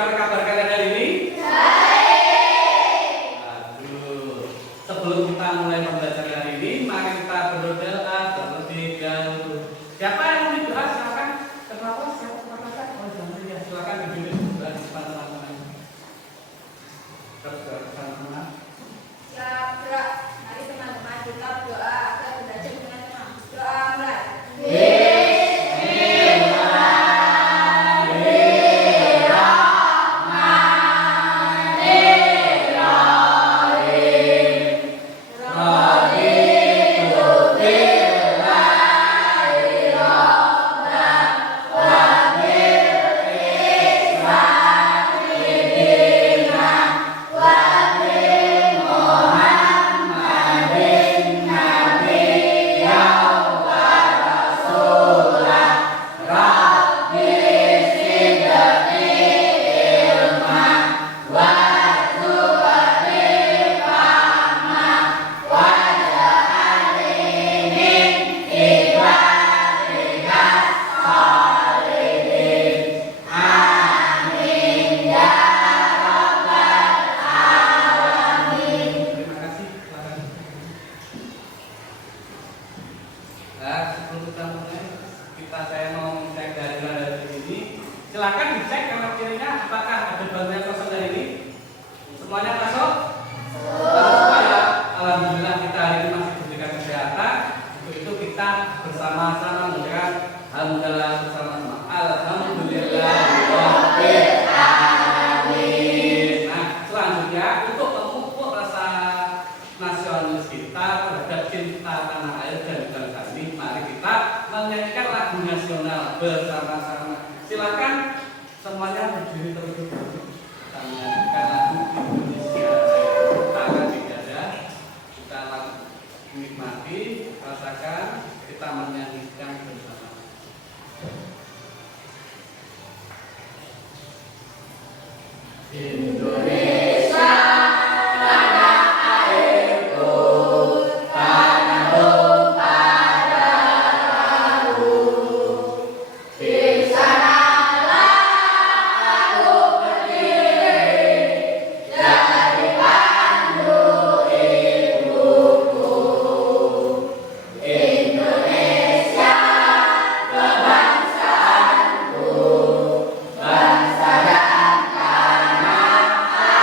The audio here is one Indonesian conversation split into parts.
bagaimana kabar kalian hari ini? Aduh, sebelum kita mulai pembelajaran hari ini, mari kita berdoa terlebih dahulu. Siapa yang mau berdoa? Silakan. Kenapa? Oh, jangan ya. Silakan duduk berdoa di depan teman-teman. Terus teman-teman. Siap, gerak. Mari teman-teman kita berdoa agar belajar dengan tenang. Doa mulai. Silakan dicek kamar kirinya apakah ada bangunan kosong dari ini. Semuanya masuk? Masuk ya. Alhamdulillah kita hari ini masih diberikan kesehatan. Untuk itu kita bersama-sama mengucapkan alhamdulillah bersama-sama. Alhamdulillah. Nah, selanjutnya untuk memupuk rasa nasionalis kita terhadap cinta tanah air dan bangsa ini, mari kita menyanyikan lagu nasional bersama-sama. Silakan semuanya berdiri terlebih dahulu. Kita menyanyikan lagu Indonesia Raya. Tangan di dada. Kita nikmati, rasakan, kita menyanyikan bersama. Indonesia tanah airku, tanah tumpah darahku. Di sana bangsa dan tanah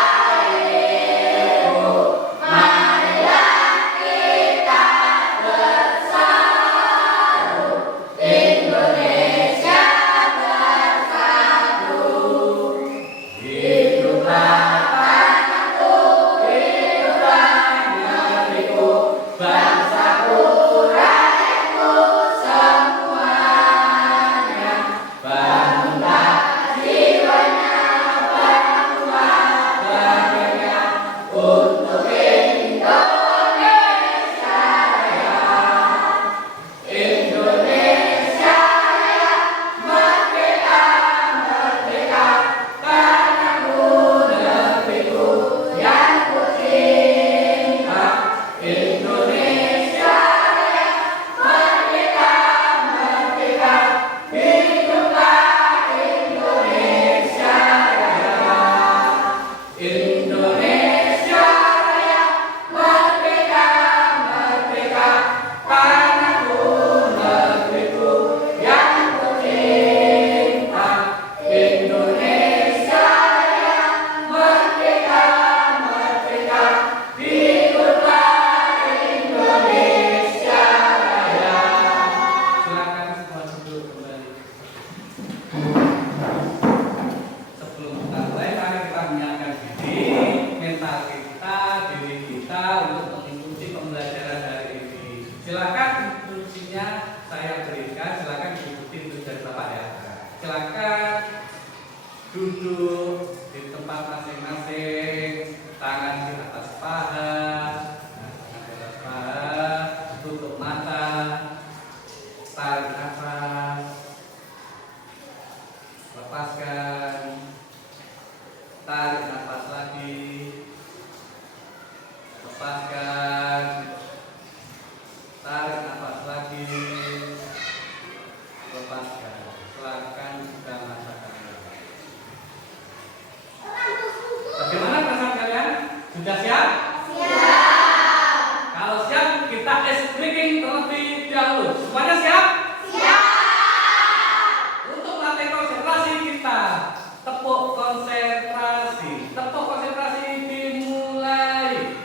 konsentrasi. Tepuk konsentrasi dimulai.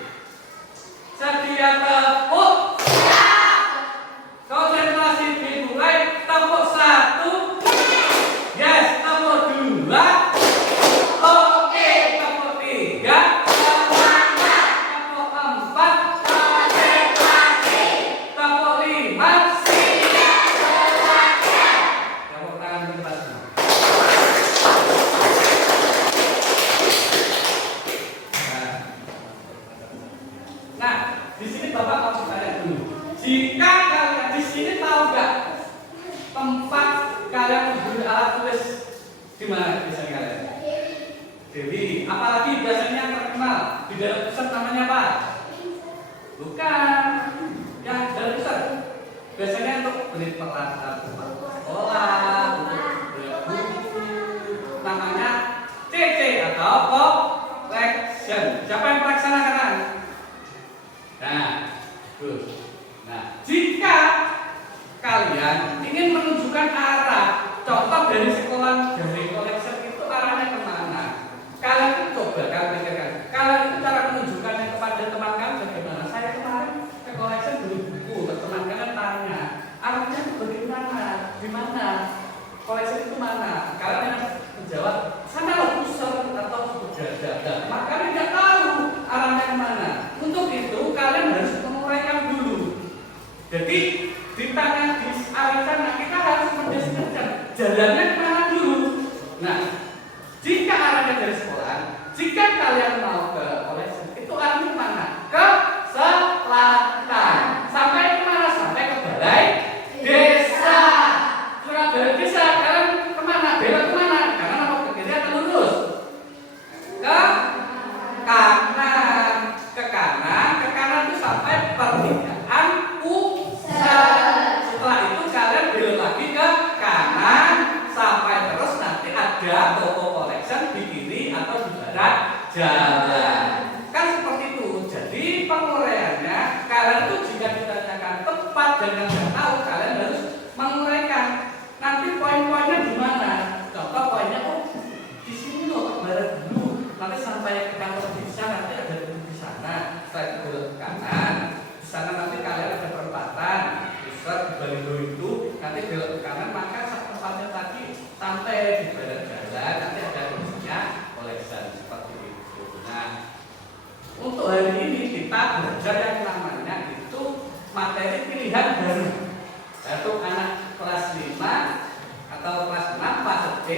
Sedia tepuk. Konsentrasi dimulai. Tepuk 1. Yes, tepuk 2. Oke, tepuk 3. Tepuk 4. Tepuk 5. Tepuk tangan berdebat. Nah, di sini Bapak mau tanya dulu. Jika kalian di sini tahu nggak tempat kalian membeli alat tulis di mana biasanya kalian? Dewi, apalagi biasanya yang terkenal di daerah pusat namanya apa? Bukan, yang daerah pusat biasanya untuk beli peralatan sekolah, untuk beli buku, namanya CC atau collection. Siapa yang melaksanakan? Nah, terus. Nah, jika kalian ingin menunjukkan arah, contoh dari sekolah dari collection itu arahnya kemana? Kalian coba kalian pikirkan. Kalian itu cara menunjukkannya kepada teman kalian bagaimana? Saya kemarin ke collection beli buku, ke teman kalian tanya, arahnya itu bagaimana? Di mana? Collection itu mana? Kalian menjawab, sana loh pusat atau sudah. Maka kalian nggak tahu arahnya kemana. Untuk itu kalian harus menguraikan dulu. Jadi ditanya di arah sana kita harus mendeskripsikan jalannya kemana dulu. Nah, jika arahnya dari sekolah, jika kalian mau ke collection itu arahnya kemana? Ke selatan. Sampai kemana? Sampai ke balai desa. Setelah balai desa kalian kemana? Belok kemana? Karena mau ke kiri atau lurus? Ke kanan. Ke kanan itu sampai pertigaan pusat. Setelah itu kalian belok lagi ke kanan sampai terus nanti ada toko collection di kiri atau di barat jalan. Kan seperti itu. Jadi penguraiannya kalian itu jika ditanyakan tepat dan kalian tahu kalian harus menguraikan. Nanti poin-poinnya di mana? Contoh poinnya di sini loh ke barat dulu. Nanti sampai ke kantor bisa nanti ada di sana. Setelah itu belok ke kanan. Di sana nanti kalian ada perempatan. Pusat di Balindo itu nanti belok ke kanan maka tempatnya tadi sampai di barat jalan nanti ada tulisannya collection seperti itu. Nah, untuk hari ini kita belajar yang namanya itu materi pilihan baru. Satu anak kelas 5 atau kelas 6 fase C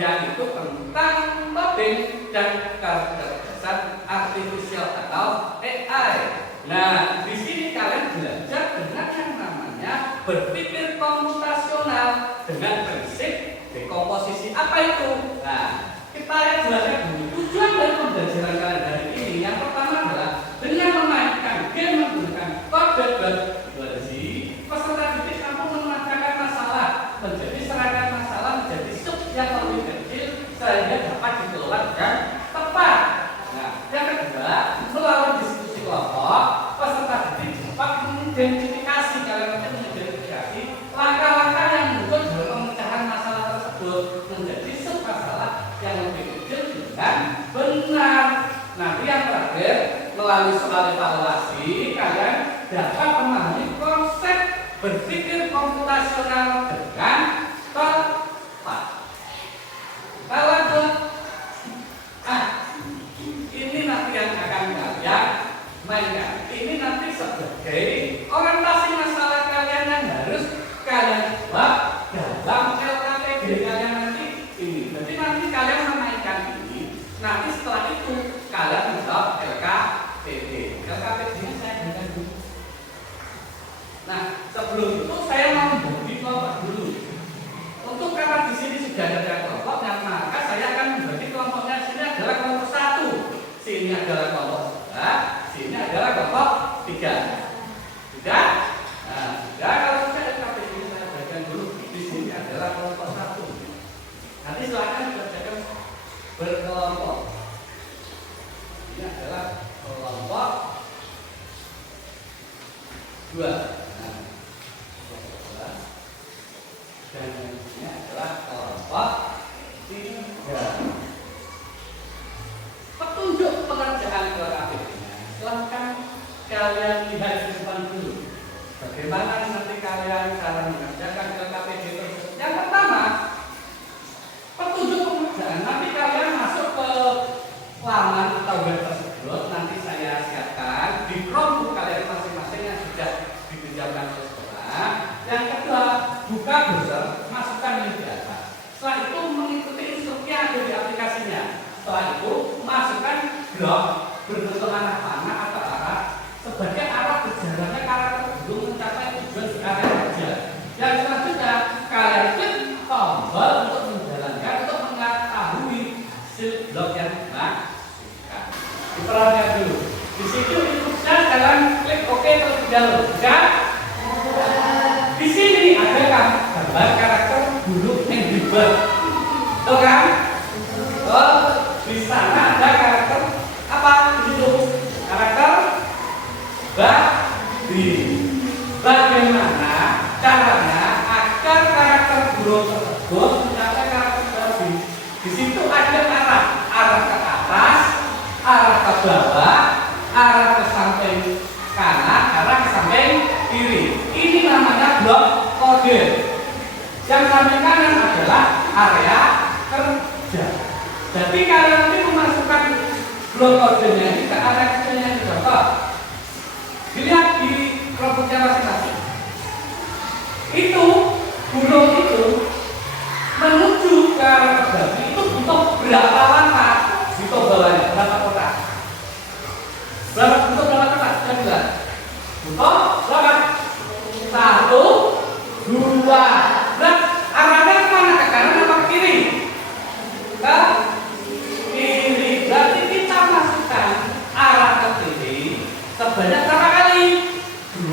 yang itu tentang coding dan kecerdasan artifisial atau AI. Nah, di sini kalian belajar dengan yang namanya berpikir komputasional dengan prinsip dekomposisi. Apa itu? Nah, kita lihat jelasnya dulu. Tujuan dari pembelajaran kalian hari ini yang pertama adalah dengan memainkan game menggunakan kode berbazi, peserta didik mampu memecahkan masalah menjadi serangkaian masalah menjadi sub yang lebih kecil sehingga dapat dikelola dengan tepat. Nah, yang kedua, melalui diskusi kelompok, peserta didik dapat mengidentifikasi kalian mengidentifikasi langkah-langkah yang muncul dalam pemecahan masalah tersebut menjadi sub masalah yang lebih kecil dengan benar. Nanti yang terakhir, melalui soal evaluasi, kalian dapat memahami konsep berpikir komputasional dengan tepat. Kalau ini nanti yang akan kalian mainkan. Ini nanti sebagai orientasi masalah kalian yang harus kalian jawab dalam LKPD kalian nanti ini. Jadi nanti kalian memainkan ini. Nanti setelah itu kalian menjawab LKPD. LKPD-nya saya berikan dulu. Nah, sebelum itu saya mau membagi kelompok dulu. Untuk karena di sini sudah ada kelompoknya, maka saya akan membagi kelompoknya. Sini adalah kelompok 1, sini adalah kelompok 2, sini adalah kelompok 3. Sudah? Nah, sudah. Kalau sudah LKPD saya bagikan dulu. Di sini adalah kelompok 1. Nanti silakan dikerjakan berkelompok. Ini adalah kelompok 2. Dan ini adalah kelompok 3. kalian lihat di depan dulu. Bagaimana nanti kalian cara mengerjakan LKPD tersebut? Yang pertama, petunjuk pekerjaan. Nanti kalian masuk ke laman atau web tersebut. Nanti saya siapkan di Chromebook kalian masing-masing yang sudah dipinjamkan oleh sekolah. Yang kedua, buka browser, masukkan link di atas. Setelah itu mengikuti instruksi yang ada di aplikasinya. Setelah itu masukkan blok berbentuk anak panah atau arah sebagai arah berjalannya karakter burung mencapai tujuan di area kerja. Yang selanjutnya kalian klik tombol untuk menjalankan untuk mengetahui hasil blok yang dimasukkan. Diperhatikan dulu. Di situ instruksinya kalian klik OK terlebih dahulu. Ya? Di sini ada gambar karakter burung Angry Bird. Betul kan? Oh, di sana ada karakter apa? Di situ karakter Badi. Bagaimana caranya agar karakter burung tersebut mencapai karakter Badi? Di situ ada arah ke atas, arah ke bawah, arah ke samping kanan, arah ke samping kiri. Ini namanya blok kode. Yang samping kanan adalah area kerja. Jadi kalian nanti memasukkan blok kodenya ini ke area kerjanya di contoh. Dilihat di kelompoknya masing-masing. Itu burung itu menuju ke area kerja itu butuh berapa langkah? Butuh bawahnya berapa kotak? Butuh berapa kotak? Saya bilang. Butuh berapa? 1, 2. Nah, arahnya kemana? Ke kanan atau ke kiri? Ke kiri. Berarti kita masukkan arah ke kiri sebanyak berapa kali?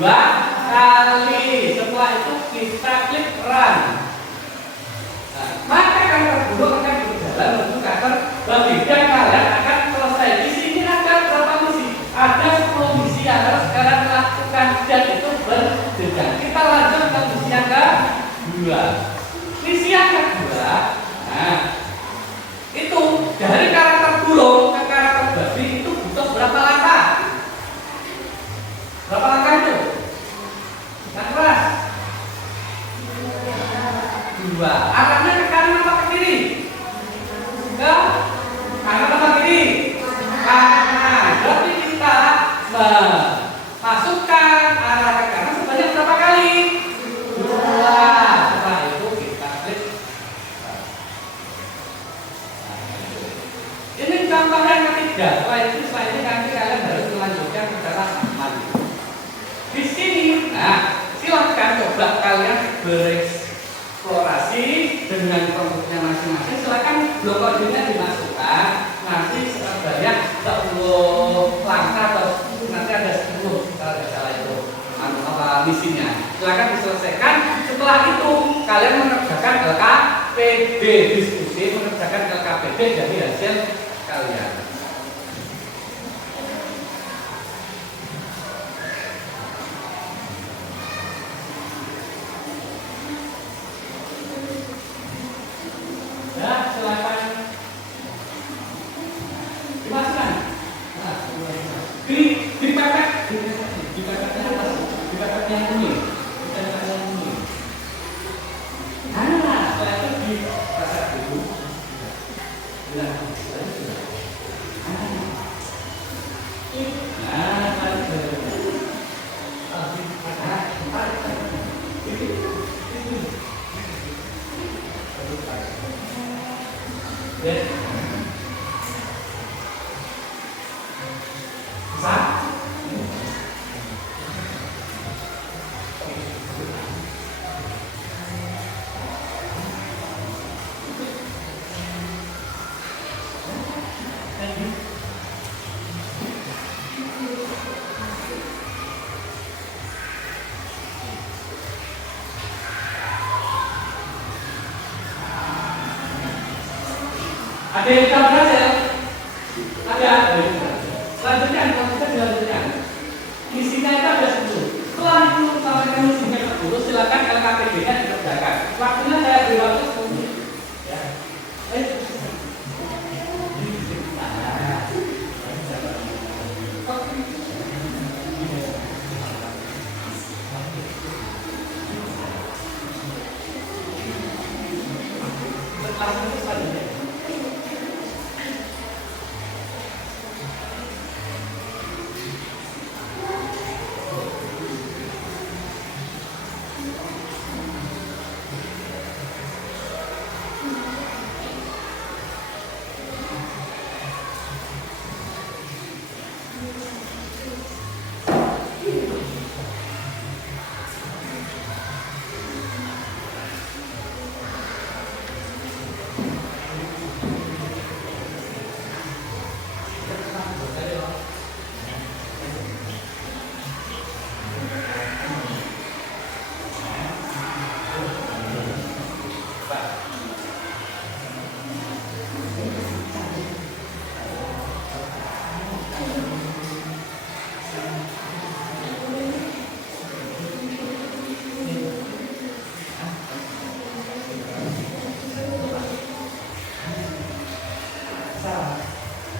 2 kali. Setelah itu kita klik run. Nah, maka karakter burung akan berjalan menuju karakter Badi dan kalian akan selesai. Di sini ada berapa misi? Ada 10 misi yang harus kalian lakukan dan itu berjenjang. Kita lanjut ke misi yang kedua. Misi yang kedua, nah itu dari karakter burung ke karakter Badi itu butuh berapa langkah? Berapa langkah itu? Yang keras? 2. Arahnya ke kanan apa ke kiri? Ke kanan apa kiri? Kanan. Berarti kita masukkan arah ke kanan sebanyak berapa kali? 2. Setelah itu kita klik. Ini contoh yang ketiga. Setelah ini nanti kalian harus melanjutkan secara manual. Di sini, nah silahkan coba kalian bereksplorasi dengan kelompoknya masing-masing. Silakan blok kodenya dimasukkan. Nanti sebanyak 10 langkah atau nanti ada 10 kalau tidak salah itu misinya. Silakan diselesaikan. Setelah itu kalian mengerjakan LKPD, diskusi mengerjakan LKPD dari hasil kalian. Ya, silakan dimasukkan. Nah, dipepet yang kuning. Nah, setelah itu dipepet dulu. Nah, ada yang kita berhasil? Ada. Selanjutnya, kita dilanjutkan. Misinya itu ada 10. Setelah itu sampai misinya ke 10, silakan LKPD-nya dikerjakan. Waktunya saya beri waktu 10 menit. Ya.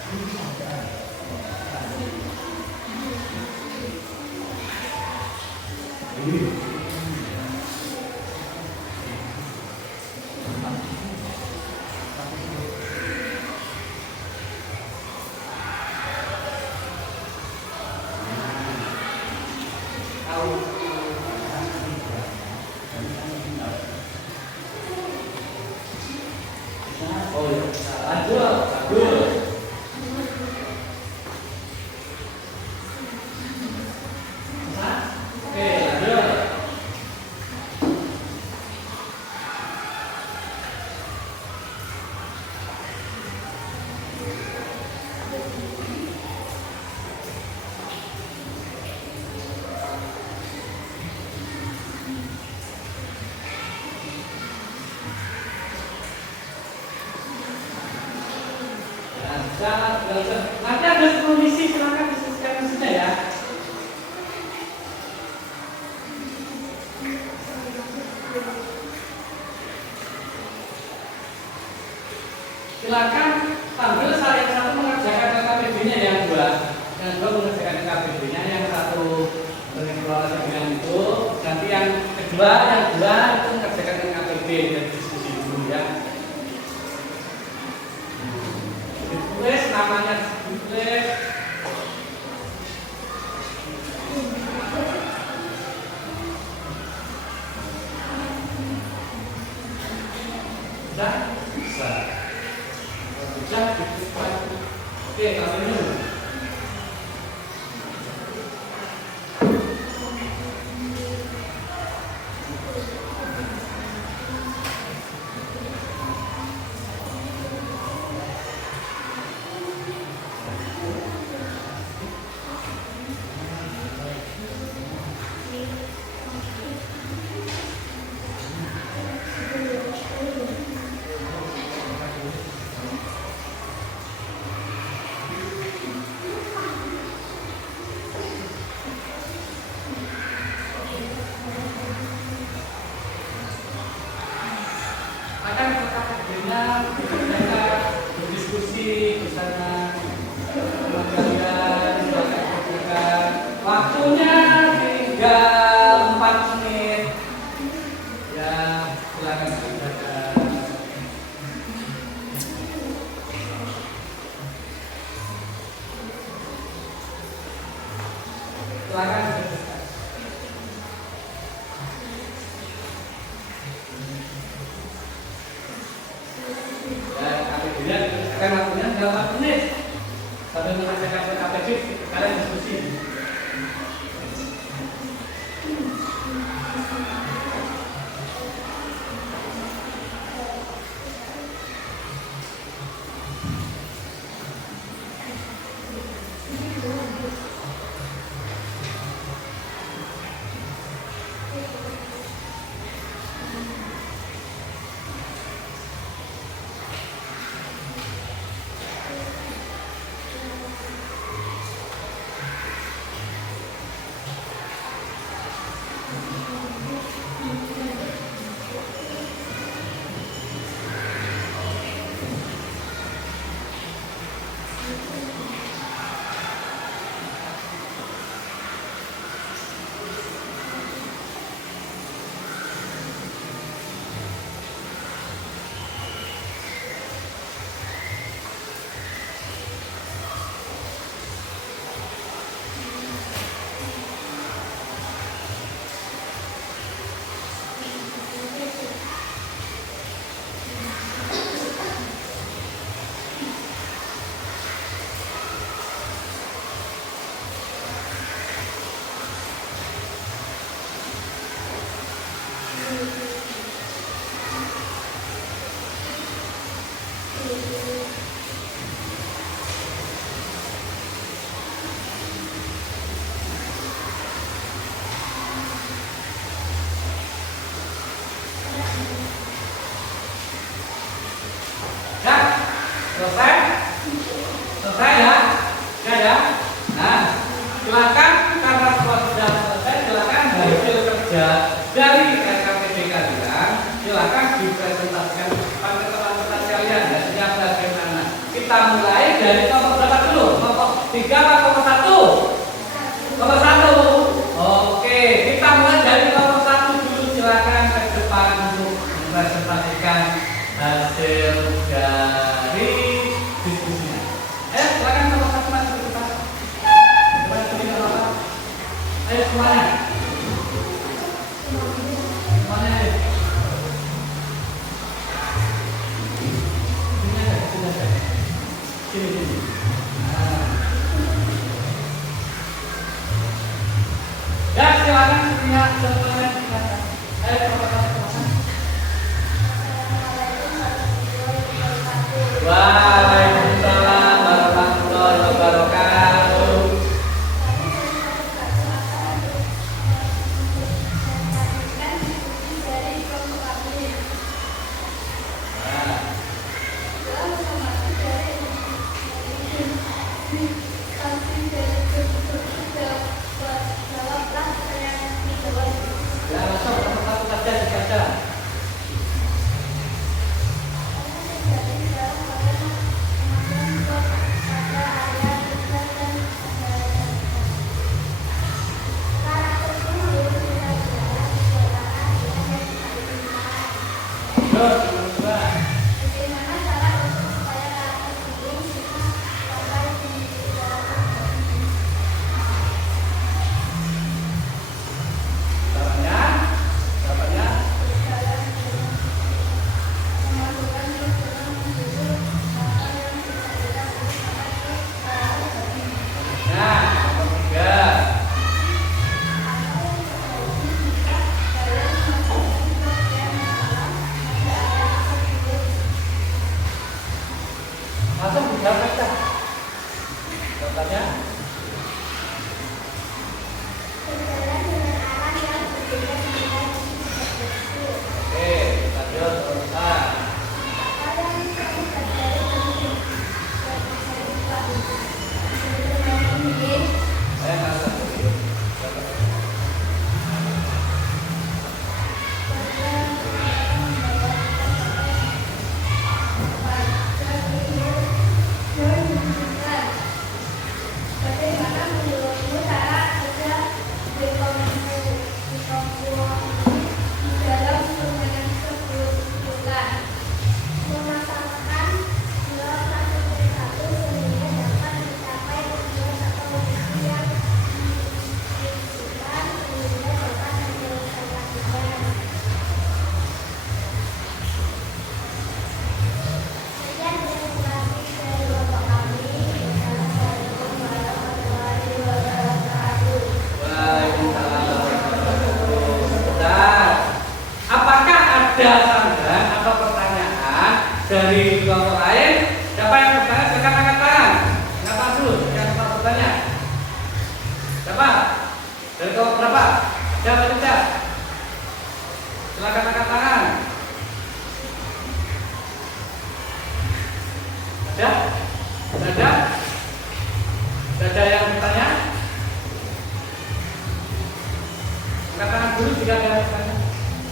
Oh ya, lanjut. Oke, lanjut. Nanti ada 10 misi, silakan diskusikan misinya ya. Silakan sambil saya yang satu mengerjakan KKBB-nya, yang dua mengerjakan KKBB-nya, yang satu mengeksplorasi dengan itu, nanti yang kedua itu mengerjakan KKBB dan diskusi dulu ya. Tulis namanya, tulis. Bisa. Oke, kalau ini. Mereka berdiskusi bersama kalian, waktunya tinggal 4 menit ya, silakan dibaca. Silakan. Akan waktunya 8 menit sambil mengerjakan KKBB, kalian diskusi. 3 atau nomor 1? Nomor 1. Oke, kita mulai dari nomor 1 dulu. Silakan ke depan untuk mempresentasikan hasil dari diskusinya. Silakan nomor 1 masuk ke depan. Coba pilih nomor 1. Ayo semuanya. Semuanya ayo. Sini. Ya, silakan semuanya silakan. Ayo silakan. Waalaikumsalam warahmatullahi wabarakatuh. Ya, langsung nomor 1 saja dibaca. Langsung dijawab aja. Jawabannya? Oke, lanjut terusan. Bagaimana menurutmu cara kerja di dalam permainan sebut-sebutan? Memasalkan nilai 1/1 sehingga dapat mencapai tujuan atau misi yang diinginkan sehingga dapat menyelesaikan tugas. Sekian presentasi dari Bapak kami. Wassalamualaikum warahmatullahi wabarakatuh. Waalaikumsalam warahmatullahi wabarakatuh. Apakah ada sanggahan atau pertanyaan dari kelompok lain? Siapa yang bertanya? Silakan angkat tangan. Siapa dulu yang mau bertanya? Siapa? Dari kelompok berapa? Siapa tidak? Silakan angkat tangan. Ada? Ada? Ada yang bertanya? Angkat tangan dulu jika ada yang bertanya.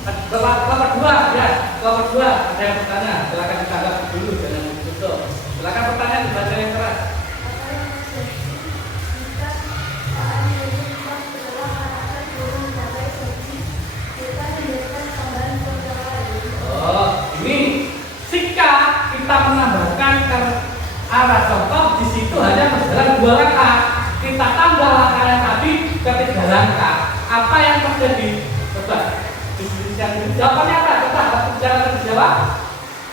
Kelompok 2, ya. Kelompok 2 ada yang bertanya. Silakan ditangkap dulu, jangan ditutup. Silakan pertanyaan dibaca yang keras. Oh, ini jika kita menambahkan ke arah contoh di situ hanya berjalan 2 langkah, kita tambah langkah yang tadi ke 3 langkah. Apa yang terjadi? Coba diskusikan dulu. Jawabannya apa? Coba jangan dijawab.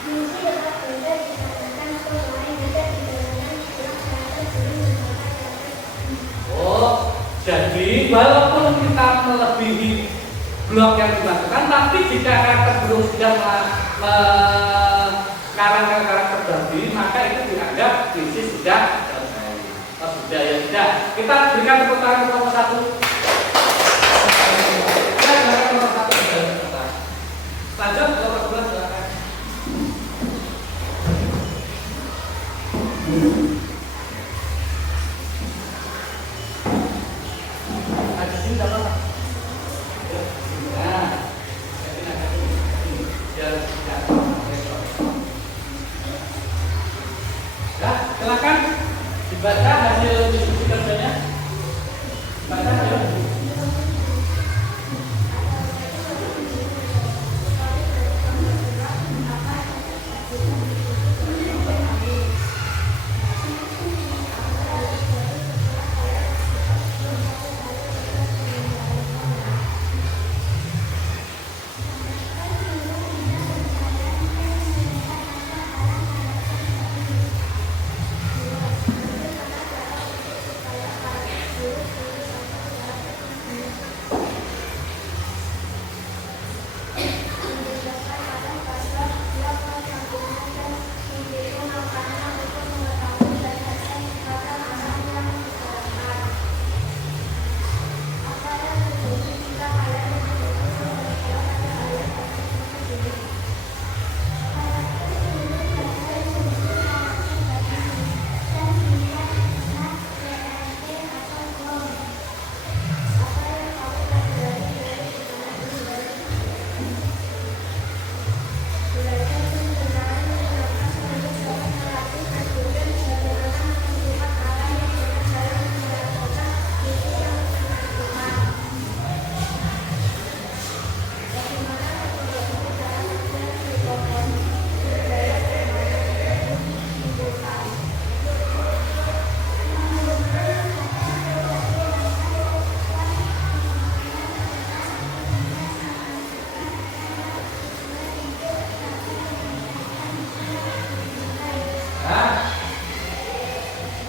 Misi dapat beda dikatakan pemain bisa digunakan istilah kata sebelum menggunakan kata. Oh, jadi walaupun kita melebihi blok yang dimasukkan, tapi jika karakter belum sudah mengarahkan karakter babi, maka itu dianggap misi sudah selesai. Oh, sudah ya sudah. Kita berikan tepuk tangan untuk nomor 1. Ya, silakan nomor 1 sudah selesai. Lanjut nomor 2 silakan. Di sini apa? Nah, silakan Dibaca hasil diskusi kerjanya. Baca ayo.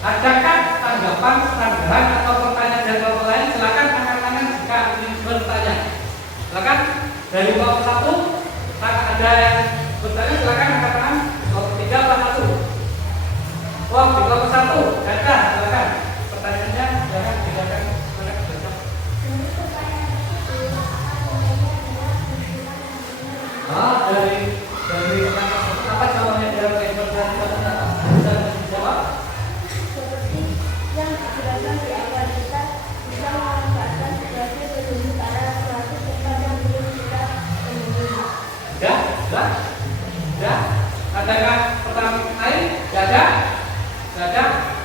Adakah tanggapan, tanggapan atau pertanyaan dari kelompok lain? Silakan angkat tangan jika ingin bertanya. Silakan dari kelompok satu, ada yang bertanya silakan angkat tangan. Kelompok tiga apa satu? Oh, di kelompok satu, ada silakan. Pertanyaannya jangan bedakan mana bedakan. Dari apa jawabannya dari yang bertanya bisa dijawab? Yang dijelaskan di awal kita bisa memanfaatkan situasi petunjuk arah suatu tempat yang belum kita temui. Ya. Adakah pertanyaan lain? Tidak ada.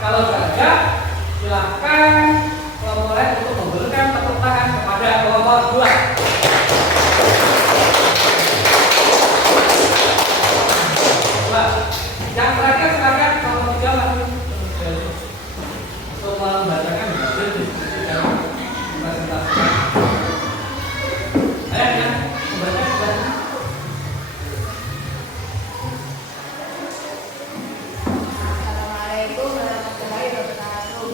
Kalau tidak ada, silakan kelompok lain untuk memberikan tepuk tangan kepada kelompok dua. Yang terakhir silakan kelompok tiga masuk untuk membacakan hasil diskusi dan presentasikan. Ayo ya, membaca. Assalamualaikum warahmatullahi wabarakatuh.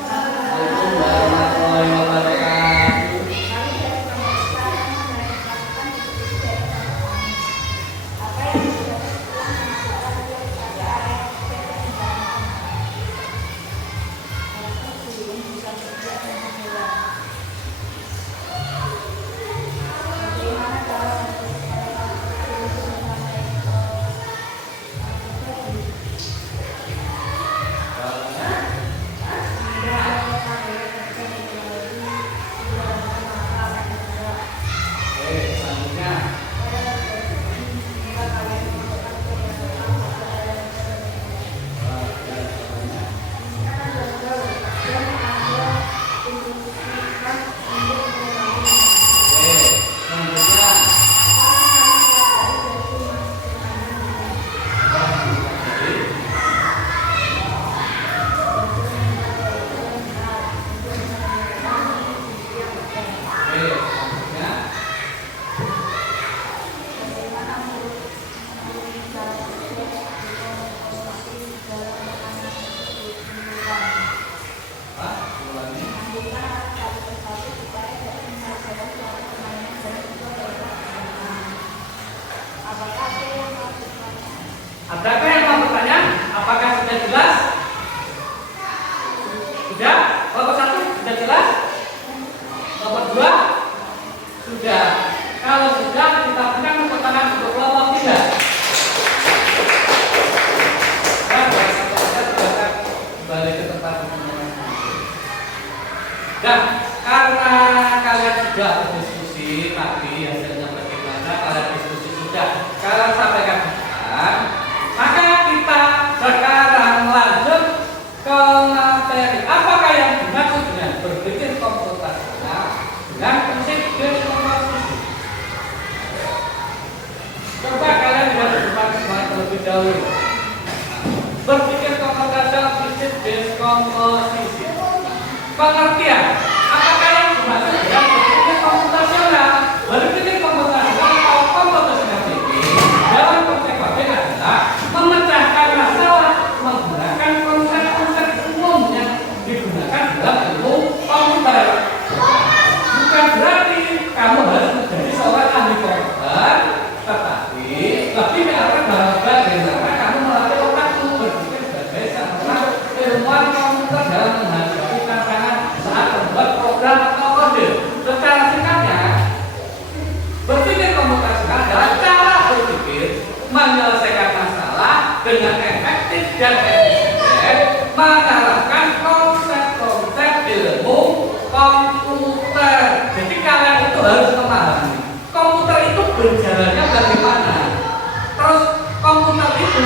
Waalaikumsalam warahmatullahi wabarakatuh. Kami dari kelompok sekarang melakukan diskusi dari kami. Apa yang sudah terulang masalah pada area kesehatan. Harusnya sebelum bisa kerja dengan hewan. Bagaimana cara menyelesaikan Selanjutnya. Adakah yang mau bertanya? Apakah sudah jelas? Sudah? Kelompok satu sudah jelas? Kelompok dua sudah. Kalau sudah, kita berikan tepuk tangan untuk kelompok tiga. Kembali ke tempat dan karena kalian sudah berdiskusi tadi hasilnya bagaimana, kalian diskusi sudah, kalian sampaikan maka kita sekarang lanjut komposisi. Pengertian, apakah yang dimaksud dengan berpikir komputasional? Berpikir komputasional atau komputasional thinking dalam konteks Babel adalah memecahkan masalah menggunakan konsep-konsep umum yang digunakan dalam ilmu komputer. Bukan berarti kamu harus menjadi seorang ahli komputer, tetapi lebih ke arah bagaimana kamu melatih otakmu berpikir sebagai seorang ilmuwan komputer dalam menghadapi tantangan saat membuat program atau kode. Secara singkatnya, berpikir komputasional adalah cara berpikir menyelesaikan masalah dengan efektif dan efisien, mengharapkan konsep-konsep ilmu komputer. Jadi kalian itu harus memahami komputer itu berjalannya bagaimana. Terus komputer itu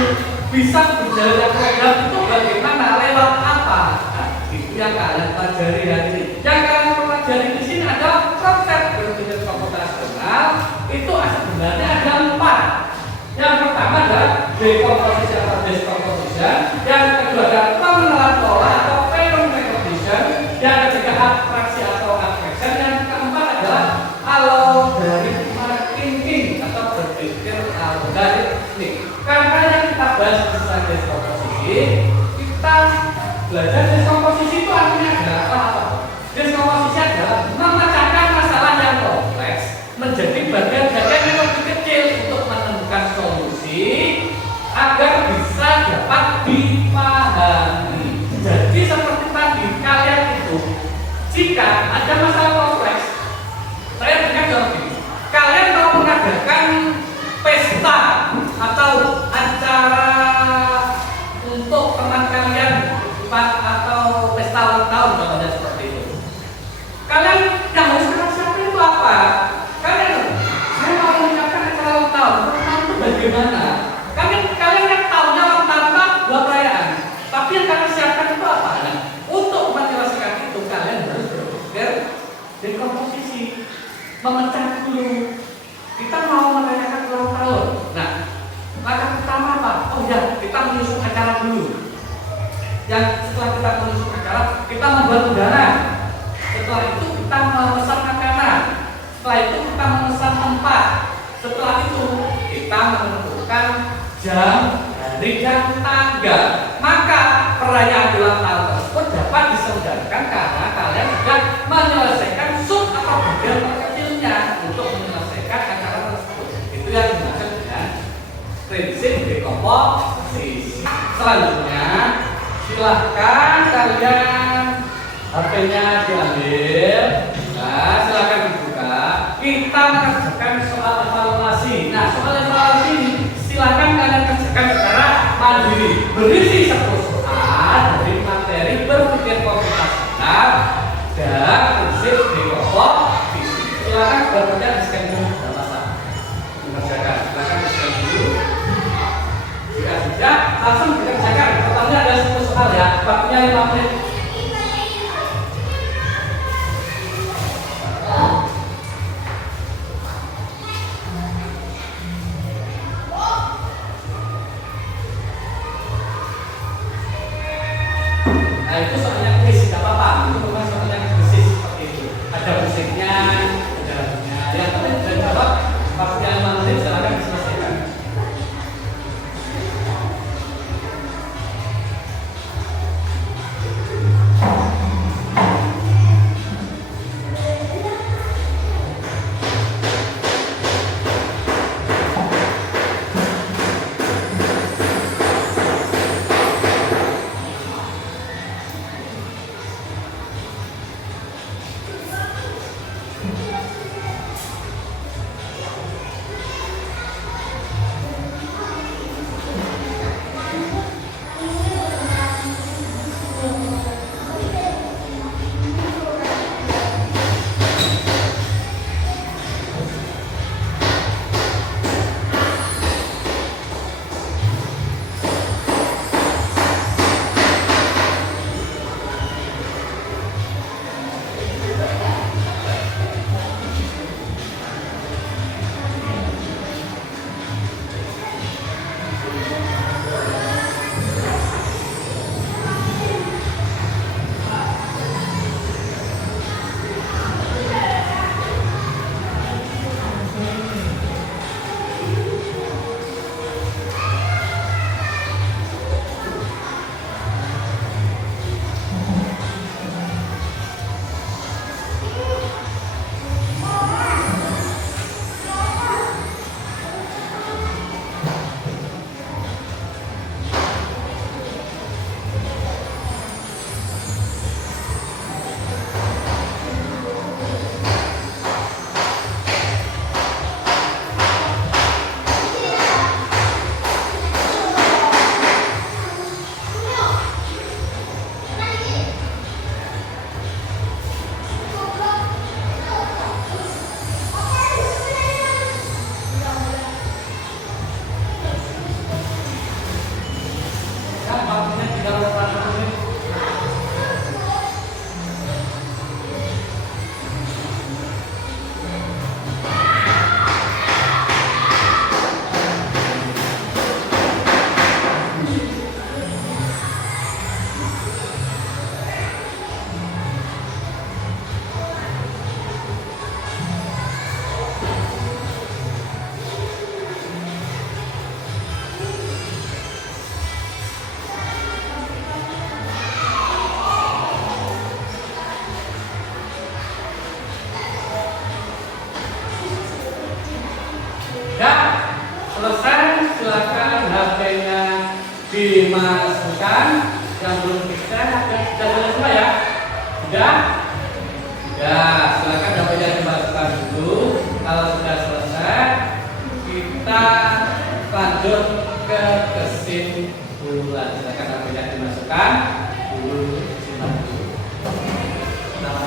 bisa berjalannya program itu bagaimana, lewat apa? Nah, itu yang kalian pelajari hari ini. Yang kalian pelajari di sini adalah konsep berpikir komputasional. Itu sebenarnya ada 4. Yang pertama adalah decomposition atau decomposition. Yang kedua adalah pengenalan pola atau pattern recognition. Yang ketiga abstraksi atau abstraction. Yang keempat adalah algoritma thinking atau berpikir algoritmik. Karena yang kita bahas tentang decomposisi, kita belajar decomposisi itu artinya adalah apa? Decomposisi adalah memecahkan masalah yang kompleks menjadi bagian-bagian yang lebih kecil untuk menemukan solusi agar bisa dapat dipahami. Jadi seperti tadi kalian itu, jika ada masalah kompleks, saya berikan contoh ini. Kalian mau mengadakan pesta atau acara untuk teman kalian atau pesta ulang tahun contohnya seperti itu. Kalian yang harus kenal siapa itu apa? Kalian, saya mau menyiapkan acara ulang tahun. Ulang tahun itu bagaimana? Kalian yang tahunya ulang tahun itu buat perayaan. Tapi yang kalian siapkan itu apa? Nah, untuk menyelesaikan itu kalian harus berpikir dekomposisi, memecah dulu. Kita mau merayakan ulang tahun. Nah, langkah pertama apa? Oh ya, kita menyusun acara dulu. Yang setelah kita menyusun acara, kita membuat undangan. Setelah itu kita memesan makanan. Setelah itu kita memesan tempat. Setelah itu kita menentukan jam, hari dan tanggal. Maka perayaan ulang tahun tersebut dapat diselenggarakan karena kalian sudah menyelesaikan sub atau bagian terkecilnya untuk menyelesaikan acara tersebut. Itu yang dimaksud dengan prinsip dekomposisi. Selanjutnya, silahkan kalian HP-nya diambil. Nah, silahkan dibuka. Kita mengerjakan soal evaluasi. Nah, soal evaluasi ini silahkan kalian kerjakan secara mandiri. Berisi 10 soal dari materi berpikir komputasional dan prinsip dekomposisi. Silahkan berbaca di scan dulu, tidak masalah. Mengerjakan, silahkan di scan dulu. Jika sudah, langsung dikerjakan. Totalnya ada 10 soal ya. Waktunya 5 menit. Nah, itu soalnya kuis, tidak apa-apa. Itu bukan soalnya kuis seperti itu. Ada musiknya, ada lagunya. Yang penting sudah jawab. Waktunya 5 menit, silahkan diselesaikan. dilakukan dulu. Nah,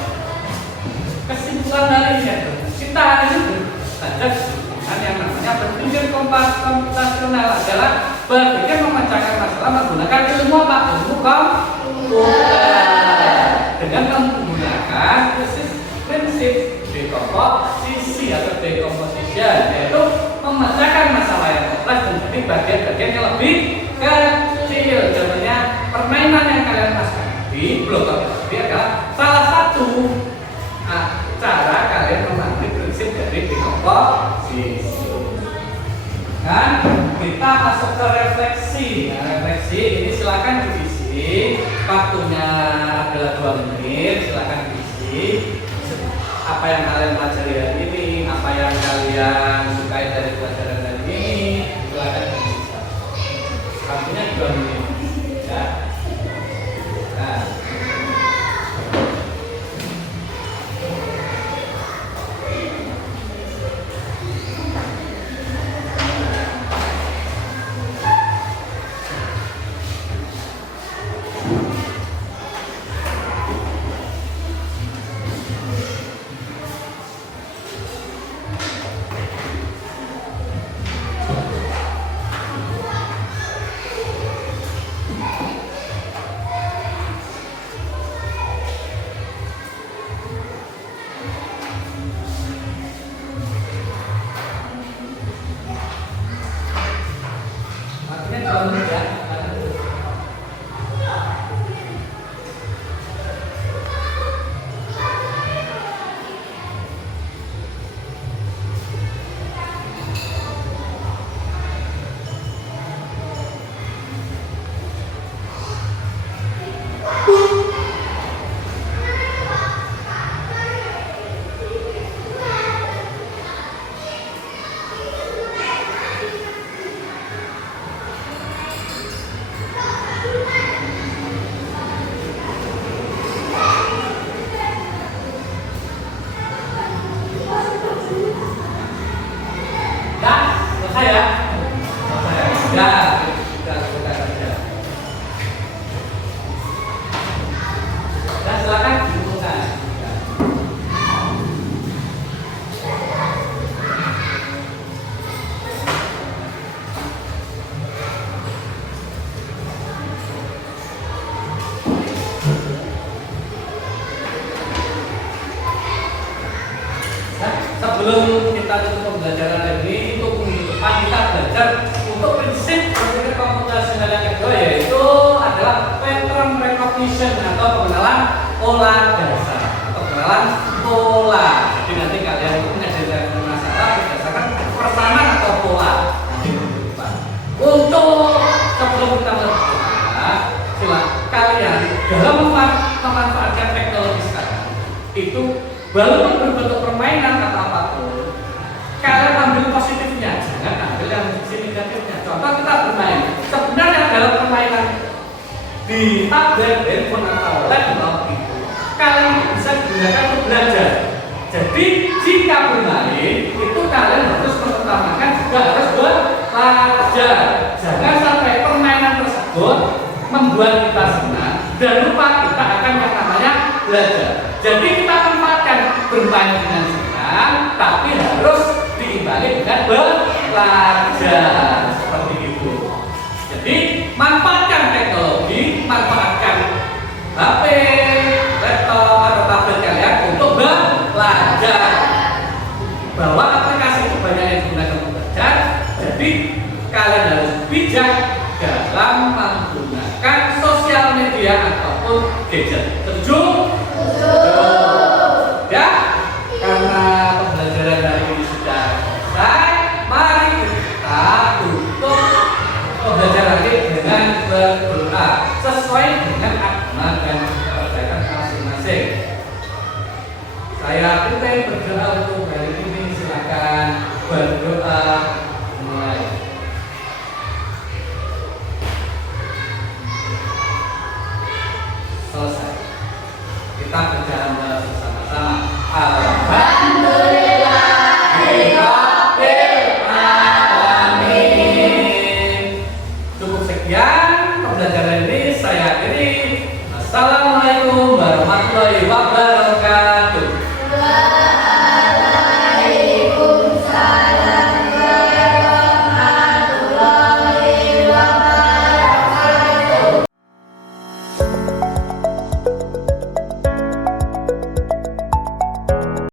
kesimpulan dari kita ini belajar dengan yang namanya berpikir komputasional adalah berpikir memecahkan masalah menggunakan ilmu apa? Ilmu komputer dengan menggunakan prinsip dekomposisi atau decomposition, yaitu memecahkan masalah yang kompleks menjadi bagian-bagian yang lebih kecil. Contohnya permainan yang kalian masukkan di blok ini adalah salah satu cara kalian memahami prinsip dari dekomposisi. Kan kita masuk ke refleksi. Nah, refleksi ini silakan diisi. Waktunya adalah 2 menit. Silakan diisi apa yang kalian pelajari hari ini, apa yang kalian sukai dari pelajaran hari ini. Silakan diisi. Waktunya 2 menit. Ya. Nah. Sebelum kita tutup pembelajaran ini, untuk minggu depan kita belajar untuk prinsip berpikir komputasional yang kedua, yaitu adalah pattern recognition atau pengenalan pola dasar atau pengenalan pola. Jadi nanti kalian itu mengidentifikasi masalah berdasarkan persamaan atau pola. Nanti minggu depan. Untuk sebelum kita mulai, silakan kalian dalam memanfaatkan teknologi sekarang itu walaupun berbentuk permainan atau apapun, kalian ambil positifnya, jangan ambil yang sisi negatifnya. Contoh kita bermain, sebenarnya dalam permainan di tablet, handphone atau laptop itu, kalian bisa digunakan untuk belajar. Jadi jika bermain itu kalian harus mengutamakan juga harus belajar. Jangan sampai permainan tersebut membuat kita senang dan lupa kita akan yang namanya belajar. Jadi kita tempatkan bermain dengan senang, tapi harus diimbangi dengan belajar seperti itu. Jadi manfaatkan teknologi, manfaatkan HP, laptop atau tablet kalian untuk belajar. Bahwa aplikasi itu banyak yang digunakan untuk belajar, jadi kalian harus bijak dalam menggunakan sosial media ataupun gadget. Setuju? Ya, karena pembelajaran hari ini sudah selesai, mari kita tutup pembelajaran ini dengan berdoa sesuai dengan agama dan kepercayaan masing-masing. Saya ingin berdoa untuk hari ini, silakan berdoa mulai. Selesai. Kita berjalan bersama-sama. Alhamdulillahirabbil alamin. Cukup sekian pembelajaran ini, saya akhiri. warahmatullahi wabarakatuh.